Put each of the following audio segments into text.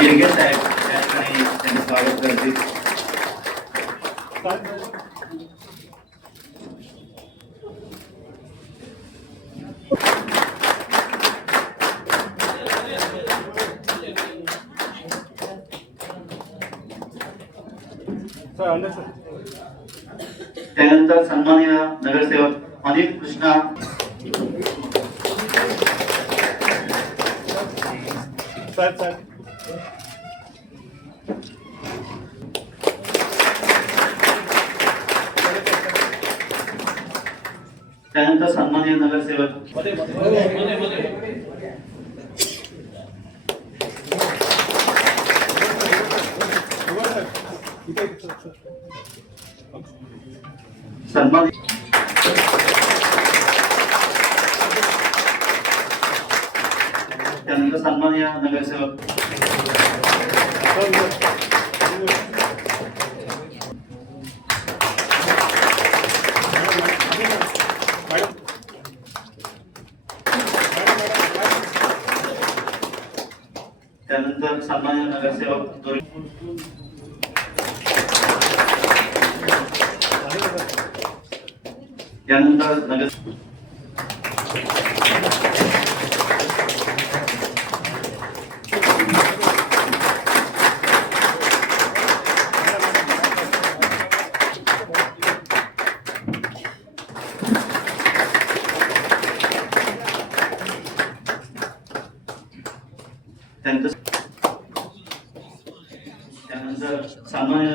गिरगे साहेब त्या ठिकाणी त्यांचं स्वागत करतील. त्यानंतर सन्माननीय नगरसेवक अनिल कृष्णा त्यानंतर सन्माननीय नगरसेवक सन्मानित त्यानंतर सन्माननीय नगरसेवक त्यानंतर सन्माननीय नगरसेवक त्यानंतर त्यानंतर सामान्य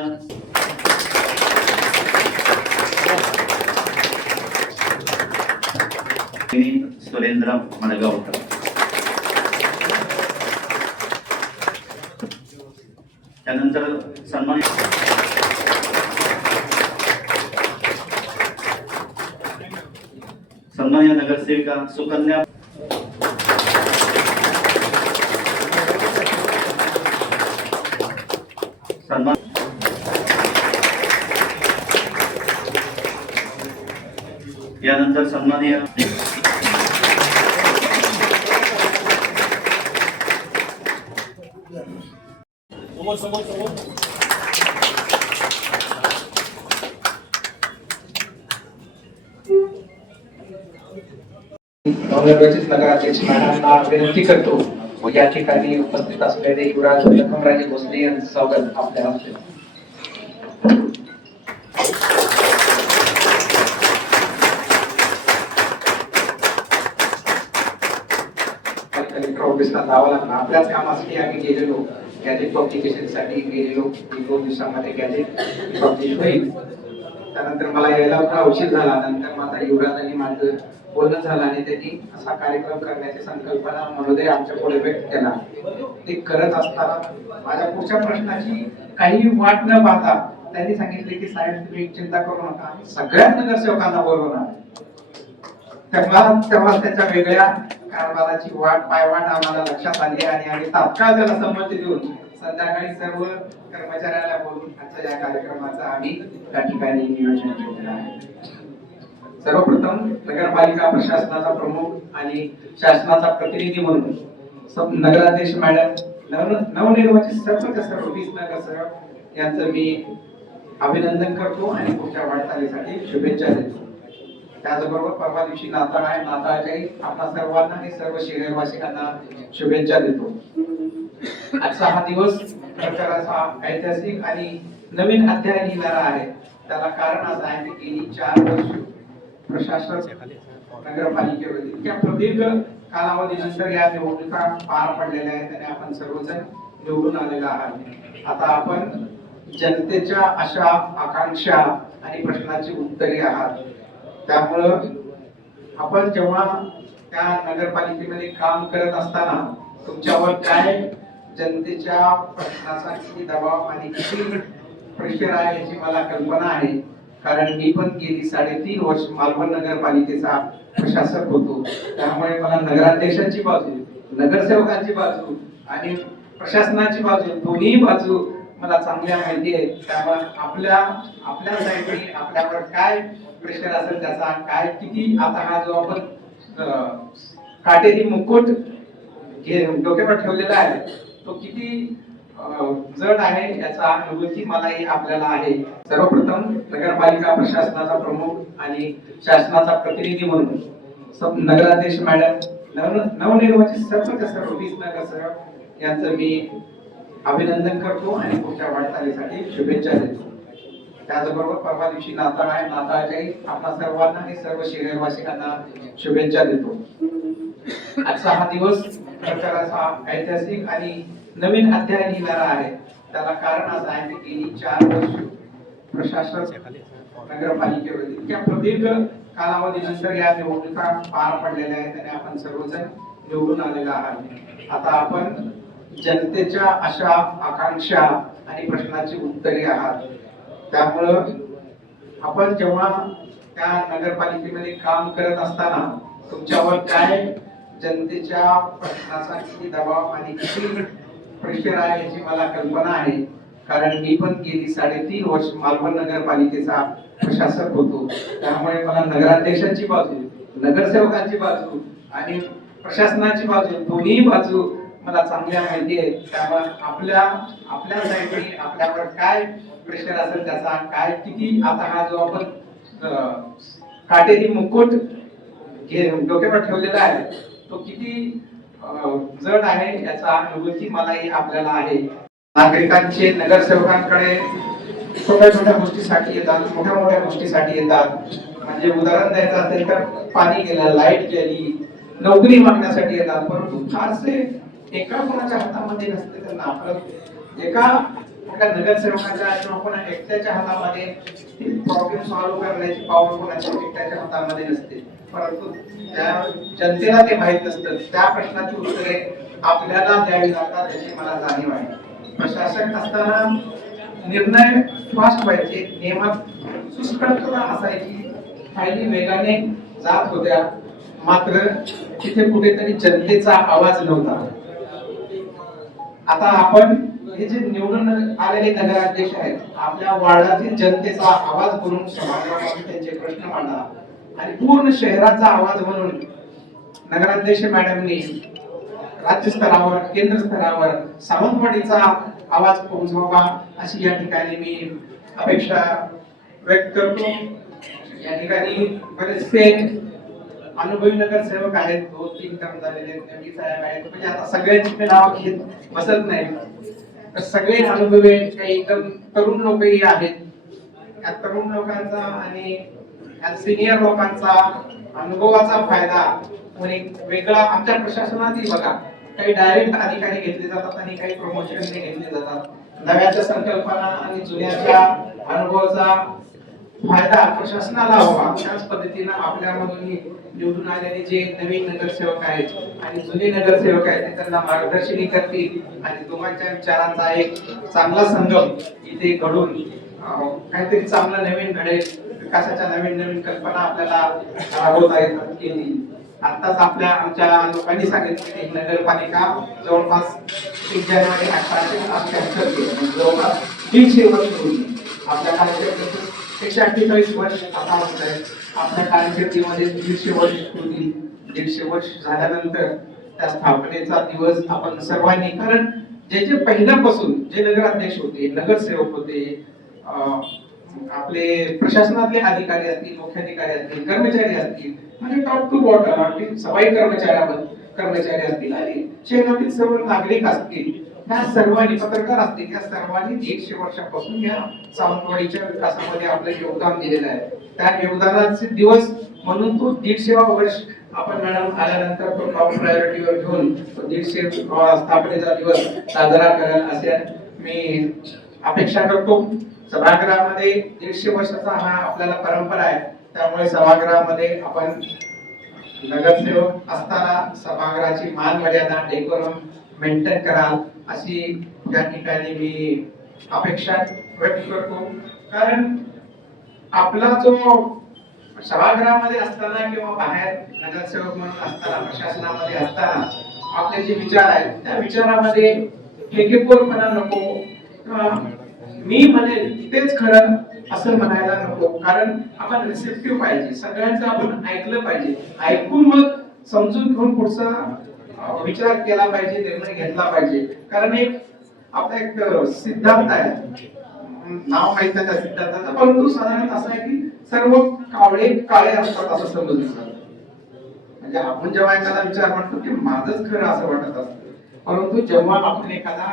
सुरेंद्र मडगावकर त्यानंतर सन्मानित सन्माननीय नगरसेविका सुकन्या सन्मान यानंतर सन्माननीय नवनिर्वाचित नगराध्यक्ष मॅडमना विनंती करतो व या ठिकाणी उपस्थित असलेले युवराज लखमराजे भोसले यांचं स्वागत आपल्या हस्ते. कलेक्टर ऑफिसला जावं लागलं. आपल्याच कामासाठी आम्ही गेलेलो, गॅजेट पब्लिकेशन साठी गेलेलो. 1-2 दिवसांमध्ये गॅजेट पब्लिश होईल. त्यानंतर मला यायला थोडा उशीर झाला. नंतर माझा युवराजांनी माझं बोलणं झालं आणि त्यांनी असा कार्यक्रम करण्याची संकल्पना मनोदय आमच्या पुढे व्यक्त केला. ते करत असताना माझ्या पुढच्या प्रश्नाची काही वाट न पाहता त्यांनी सांगितले की साहेब तुम्ही चिंता करू नका, सगळ्याच नगरसेवकांना बोलवणार. तेव्हा त्याच्या वेगळ्या कारभाराची पायवाट आम्हाला लक्षात आली आणि आम्ही तात्काळ त्याला संमती देऊन संध्याकाळी सर्व कर्मचाऱ्याला बोलून आजच्या या कार्यक्रमाचं आम्ही त्या ठिकाणी नियोजन केलेलं आहे. सर्वप्रथम नगरपालिका प्रशासनाचा प्रमुख आणि शासनाचा प्रतिनिधी म्हणून नगराध्यक्ष मॅडम, नवनिर्वाचित सर्व 20 नगरसेवक यांचं मी अभिनंदन करतो आणि पुढच्या वाटचालीसाठी शुभेच्छा देतो. त्याचबरोबर परवा दिवशी नाताळ आहे. नाताळच्याही आपल्या सर्वांना आणि सर्व शहरवासियांना शुभेच्छा देतो. आजचा हा दिवस प्रकाराचा ऐतिहासिक आणि नवीन अध्याय लिहिणारा आहे. त्याला कारण असं आहे की गेली 4 वर्ष प्रशासन नगरपालिकेवर इतक्या प्रदीर्घ कालावधीनंतर या निवडणुका पार पडलेल्या आहेत आणि आपण सर्वजण निवडून आलेला आहात. आता आपण जनतेच्या आशा आकांक्षा आणि प्रश्नाची उत्तरे आहात. त्यामुळं आपण जेव्हा त्या नगरपालिकेमध्ये काम करत असताना तुमच्यावर काय जनतेच्या प्रश्नाचा किती दबाव आणि किती प्रेशर आहे याची मला कल्पना आहे. कारण मी पण गेली 3.5 वर्ष मालवण नगरपालिकेचा प्रशासक होतो. त्यामुळे मला नगराध्यक्षांची बाजू, नगरसेवकांची बाजू आणि प्रशासनाची बाजू, दोन्ही बाजू मला चांगल्या माहिती आहे. त्यामुळे आपल्या साईडने आपल्यावर काय प्रेशर असेल, त्याचा काय किती, आता हा जो आपण काटेरी मुकुट डोक्यावर ठेवलेला आहे तो किती जड आहे याचा अनुभूती मलाही आपल्याला आहे. सर्वप्रथम नगरपालिका प्रशासनाचा प्रमुख आणि शासनाचा प्रतिनिधी म्हणून नगराध्यक्ष मॅडम, नवनिर्वाचित सर्व 20 नगरसेवक यांचं मी अभिनंदन करतो आणि पुढच्या वाटचालीसाठी शुभेच्छा देतो. त्याचबरोबर परवा दिवशी नाताळ आहे, नाताळच्याही आपल्या सर्वांना आणि सर्व शहरवासियांना शुभेच्छा देतो. आजचा हा दिवस खरंतर असा ऐतिहासिक आणि नवीन अध्याय लिहिणारा आहे. त्याला कारण असं आहे की गेली 4 वर्ष प्रशासक नगरपालिकेवर इतक्या प्रदीर्घ कालावधीनंतर या निवडणुका पार पडलेल्या आहेत आणि आपण सर्वजण निवडून आलेला आहात. आता आपण जनतेच्या आशा आकांक्षा आणि प्रश्नाची उत्तरे आहात. त्यामुळं आपण जेव्हा त्या नगरपालिकेमध्ये काम करत असताना तुमच्यावर काय जनतेच्या प्रश्नाचा किती दबाव आणि किती प्रेशर आहे याची मला कल्पना आहे. कारण मी पण गेली 3.5 वर्ष मालवण नगरपालिकेचा प्रशासक होतो. त्यामुळे मला नगराध्यक्षांची बाजू, नगरसेवकांची बाजू आणि प्रशासनाची बाजू, दोन्ही बाजू मला चांगल्या माहिती आहे. त्यामुळे आपल्या साईडने आपल्यावर काय प्रेशर असेल, त्याचा काय किती, आता हा जो आपण काटेरी मुकुट डोक्यावर ठेवलेला आहे तो किती जड आहे याचा अनुभूती मलाही आपल्याला आहे. नागरिकांचे नगरसेवकांकडे छोट्या छोट्या गोष्टीसाठी येतात, मोठ्या मोठ्या गोष्टीसाठी येतात. म्हणजे उदाहरण द्यायचं असेल तर पाणी गेलं, लाईट गेली, नोकरी मागण्यासाठी येतात. परंतु फारसे एका कोणाच्या हातामध्ये नसते. त्यांना आपलं एका मोठ्या नगरसेवकाच्या किंवा कोणा एकट्याच्या हातामध्ये प्रॉब्लेम सॉल्व्ह करण्याची पॉवर कोणाच्या एकट्याच्या हातामध्ये नसते. परंतु त्या जनतेला ते माहित नसतं. त्या प्रश्नाची उत्तरे आपल्याला द्यावी लागतात याची मला जाणीव आहे. प्रशासक असताना निर्णय फास्ट व्हायचे, नियमात सुस्पष्टता असायची, फायली वेगाने जात होत्या, मात्र तिथे कुठेतरी जनतेचा आवाज नव्हता. आता आपण हे जे निवडून आलेले नगराध्यक्ष आहेत, आपल्या वार्डातील जनतेचा आवाज बनून समाजामध्ये त्यांचे प्रश्न मांडा आणि पूर्ण शहराचा आवाज म्हणून नगराध्यक्ष मॅडमनी राज्य स्तरावर, केंद्र स्तरावर सावंतवाडीचा आवाज पोहोचवावा अशी या ठिकाणी मी अपेक्षा व्यक्त करतो. या ठिकाणी बरेचसे अनुभवी नगरसेवक आहेत, 2-3 टर्म झालेले नेमकी साहेब आहेत. म्हणजे आता सगळ्यांची नाव घेत बसत नाही, तर सगळे अनुभवी काही एकदम तरुण लोकही आहेत. या तरुण लोकांचा आणि सिनियर लोकांचा अनुभवाचा फायदा वेगळा आमच्या प्रशासनातही बघा. काही डायरेक्ट अधिकारी घेतले जातात आणि काही प्रमोशनने घेतले जातात. नव्याच्या संकल्पना आणि जुन्याच्या अनुभवाचा फायदा प्रशासनाला व्हावा, त्याच पद्धतीने आपल्यामधून निवडून आलेले जे नवीन नगरसेवक आहेत आणि जुने नगरसेवक आहेत ते त्यांना मार्गदर्शनी करतील आणि दोघांच्या विचारांचा एक चांगला संगम इथे घडून काहीतरी चांगलं नवीन घडेल. विकासाच्या नवीन नवीन कल्पना आपल्याला राबवता येतील. आताच आमच्या लोकांनी सांगितलं की नगरपालिका जवळपास 1 जानेवारी 1888 जवळपास 150 वर्ष होती. आपल्या कारकिर्दीत 148 वर्ष आता होत आहे. आपल्या कारकिर्दीमध्ये 150 वर्ष होती. 150 वर्ष झाल्यानंतर त्या स्थापनेचा दिवस आपण सर्वांनी, कारण जे पहिल्यापासून जे नगराध्यक्ष होते, नगरसेवक होते, आपले प्रशासनातले अधिकारी असतील, मुख्याधिकारी असतील, कर्मचारी असतील, म्हणजे टॉप टू बॉटम सफाई कर्मचारी असतील आणि शहरातील सर्व नागरिक असतील, या सर्वांनी, पत्रकार असतील, या सर्वांनी 150 वर्षापासून या सावंतवाडीच्या विकासामध्ये आपलं योगदान दिलेलं आहे. त्या योगदानाचे दिवस म्हणून तो 150वा वर्ष आपण मॅडम आल्यानंतर तो टॉप प्रायोरिटीवर घेऊन 150 स्थापनेचा दिवस साजरा कराल असे मी अपेक्षा करतो. सभागृहामध्ये 150 वर्षाचा हा आपल्याला परंपरा आहे. त्यामुळे सभागृहामध्ये आपण नगरसेवक असताना सभागृहाची मान मर्यादा, डेकोरम मेंटेन कराल अशी या ठिकाणी मी अपेक्षा व्यक्त करतो. कारण आपला जो सभागृहामध्ये असताना किंवा बाहेर नगरसेवक म्हणून असताना, प्रशासनामध्ये असताना आपले जे विचार आहेत त्या विचारामध्ये ठेकेपोरपणा नको, मी म्हणेल तेच खरं असं म्हणायला नको. कारण आपण रिसेप्टिव्ह पाहिजे, सगळ्यांचं आपण ऐकलं पाहिजे, ऐकून मग समजून घेऊन पुढचा विचार केला पाहिजे, निर्णय घेतला पाहिजे. कारण एक आपला एक सिद्धांत आहे, नाव माहित नाही त्या सिद्धांताचं, परंतु साधारण असं आहे की सर्व कावळे काळे असतात असं समजलं जातं. म्हणजे आपण जेव्हा एखादा विचार म्हणतो की माझंच खरं असं वाटत असतं, परंतु जेव्हा आपण एखादा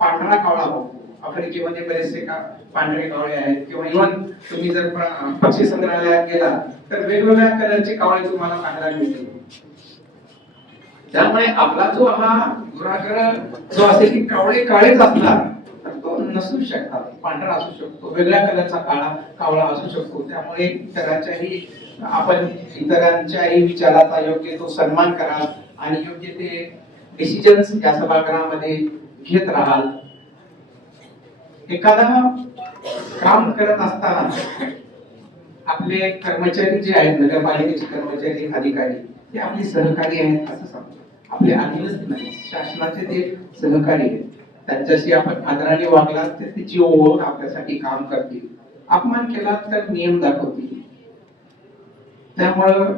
पांढरा कावळा बघतो, आफ्रिकेमध्ये बरेचसे पांढरे कावळे आहेत, किंवा इव्हन तुम्ही जर पक्षी संग्रहालयात गेला तर वेगवेगळ्या कलरचे कावळे तुम्हाला पाहायला मिळतील. त्यामुळे आपला जो हा दुराग्रह जो असेल की कावळे काळेच असणार, तर तो नसू शकतात, पांढरा असू शकतो, वेगळ्या कलरचा कावळा असू शकतो. त्यामुळे आपण इतरांच्याही विचाराचा योग्य तो सन्मान करा आणि योग्य ते डिसिजन्स या सभागृहामध्ये घेत राहाल. एखादा काम करत असताना आपले कर्मचारी जे आहेत, नगरपालिकेचे कर्मचारी अधिकारी, ते आपले सहकारी आहेत असं सांगतो. आपले अधीनस्थ नाही, शासनाचे ते सहकारी आहेत. त्यांच्याशी आपण आदराने वागलात तर ते जीव ओळख आपल्यासाठी काम करतील, अपमान केला तर नियम दाखवतील. त्यामुळं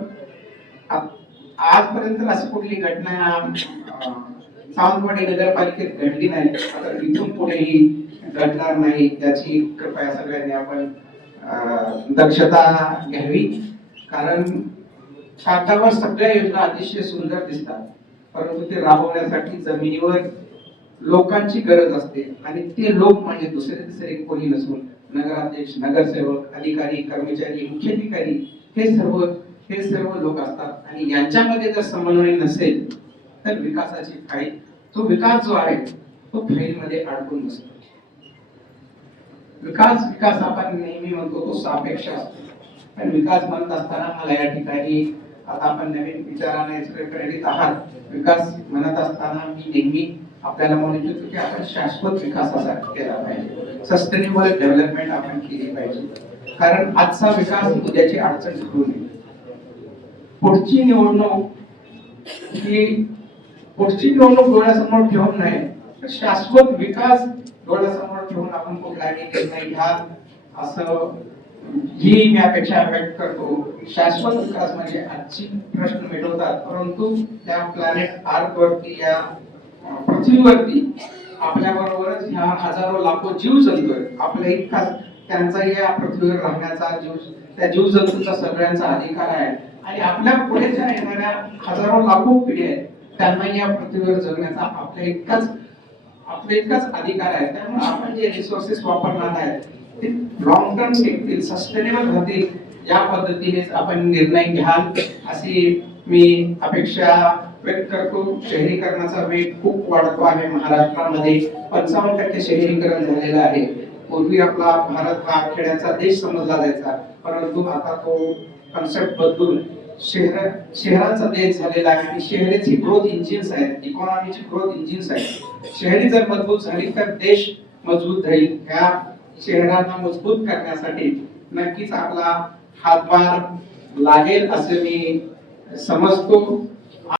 आजपर्यंत अशी कुठली घटना सावंतवाडी नगरपालिकेत घडली नाही, आता इथून पुढेही घडणार नाही याची कृपया सगळ्यांनी आपण दक्षता घ्यावी. कारण कागदावर सगळ्या योजना अतिशय सुंदर दिसतात, परंतु ते राबवण्यासाठी जमिनीवर लोकांची गरज असते, आणि ते लोक म्हणजे दुसरे कोणी नसून नगराध्यक्ष, नगरसेवक, अधिकारी, कर्मचारी, मुख्याधिकारी हे सर्व लोक असतात. आणि यांच्यामध्ये जर समन्वय नसेल तर विकासाची फाईल, तो विकास जो आहे तो फाईलमध्ये अडकून नसतो. विकास आपण नेहमी म्हणतो तो सापेक्ष असतो, पण विकास म्हणत असताना मला या ठिकाणी आता आपण नवीन विचाराने प्रेरित आहात. विकास म्हणत असताना मी नेहमी आपल्याला म्हणू इच्छितो की आपण शाश्वत विकासासाठी केला पाहिजे, सस्टेनेबल डेव्हलपमेंट आपण केली पाहिजे. कारण आजचा विकास उद्याची अडचण सुरू नये. पुढची निवडणूक डोळ्यासमोर ठेवून नाही, तर शाश्वत विकास डोळ्यासमोर ठेवून आपण कुठलाही निर्णय घ्या, असं ही मी अपेक्षा व्यक्त करतो. शाश्वत विकास म्हणजे आजची प्रश्न मिटवतात, परंतु त्या प्लॅनेट अर्थ वरती, या पृथ्वीवरती आपल्या बरोबरच ह्या हजारो लाखो जीव जंतू, आपल्या इतकाच त्यांचा या पृथ्वीवर राहण्याचा त्या जीव जंतूचा सगळ्यांचा अधिकार आहे. आणि आपल्या पुढे ज्या येणाऱ्या हजारो लाखो पिढ्या आहेत त्यांना या पृथ्वीवर जगण्याचा आपल्या इतकाच अधिकार आहे. त्यामुळे आपण जे रिसोर्सेस वापरणार आहेत ते लॉंग टर्म टिकतील, सस्टेनेबल राहतील, या पद्धतीने आपण निर्णय घ्याल अशी मी अपेक्षा व्यक्त करतो. शहरीकरणाचा वेग खूप वाढतो आहे महाराष्ट्रामध्ये, 55% शहरीकरण झालेलं आहे. पूर्वी आपला भारत हा खेड्याचा देश समजला जायचा, परंतु आता तो कन्सेप्ट बदलून शहराचा देश झालेला आहे. आणि शहराची ग्रोथ इंजिन्स आहेत, इकॉनॉमीची ग्रोथ इंजिन्स आहेत. शहरी जर मजबूत झाली तर देश मजबूत राहील. ह्या शहरांना मजबूत करण्यासाठी नक्कीच आपला हातभार लागेल असं मी समजतो.